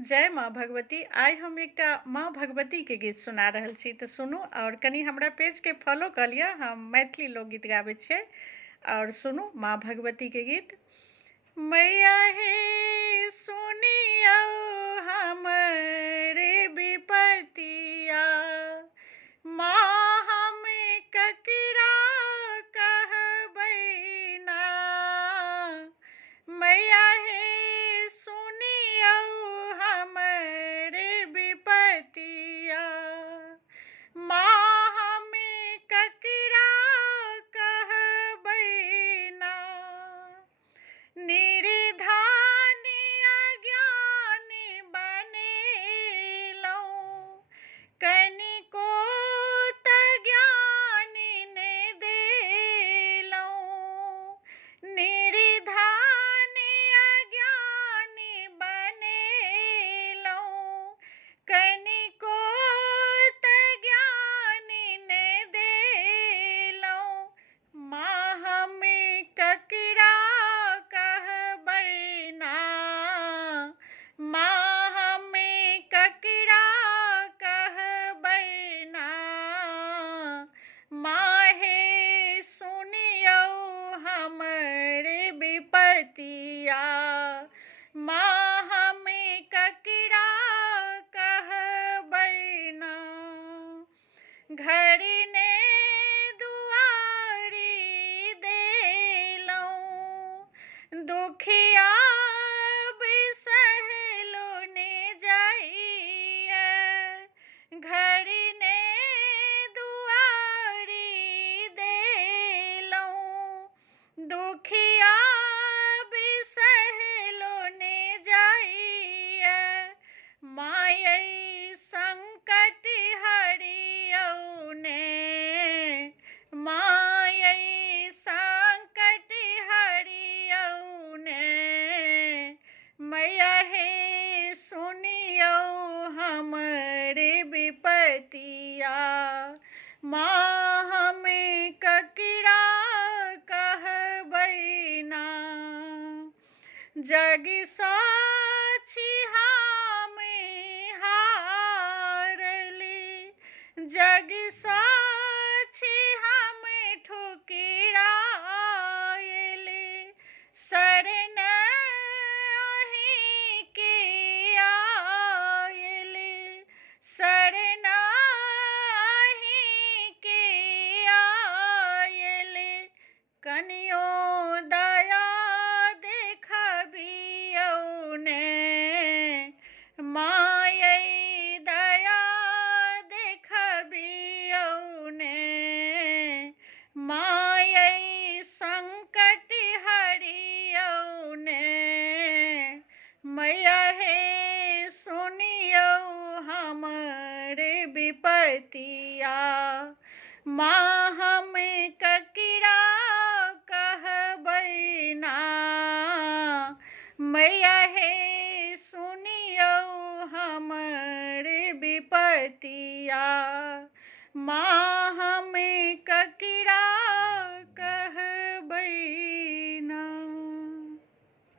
जय माँ भगवती। आइ हम एकटा माँ भगवती के गीत सुना रहल छी, तऽ सुनू और कनी हमरा पेज के फॉलो कऽ लिअ। हम मैथिली लोकगीत गाबै छियै और सुनू माँ भगवती के गीत। मैया हे सुनियो हमरे विपतिया, माँ हम ककरा कहबै ना। मैया हे सुनियो हमरे विपतिया, माँ हम ककरा कहबै ना। निर्धन अज्ञानी बनेलहुँ, कनिको तऽ ज्ञानी ने देलहुँ। निर्धन अज्ञानी बनेलहुँ, कनिको तऽ ज्ञानी ने देलहुँ। माँ हम ककरा कहबै ना, माँ हम ककरा कहबै ना। माँ हे सुनियो हमरे विपतिया, माँ हम ककरा कहबै ना। घर ने दुआरी देलहुँ, दुखिया बिसहलो ने जाइए। घर ने दुआरी देलहुँ, दुखिया बिसहलो ने जाइए। मायै संकट हरियौ ने, मायै संकट हरियौ ने। मैया हे सुनियो हमरे विपतिया, माँ हम ककरा कहबै ना। जग साक्षी हम हारली, जग साक्षी हम ठुकरायली। शरण अहीं के आयली, शरण अहीं के आयली। कनियो दया देखबियौ ने, मायै दया देखबियौ ने। मायै संकट हरियौ ने। मैया हे सुनियो हमरे विपतिया, माँ हम ककरा कहबै ना। मैया हे सुनियो हमरे विपतिया, माँ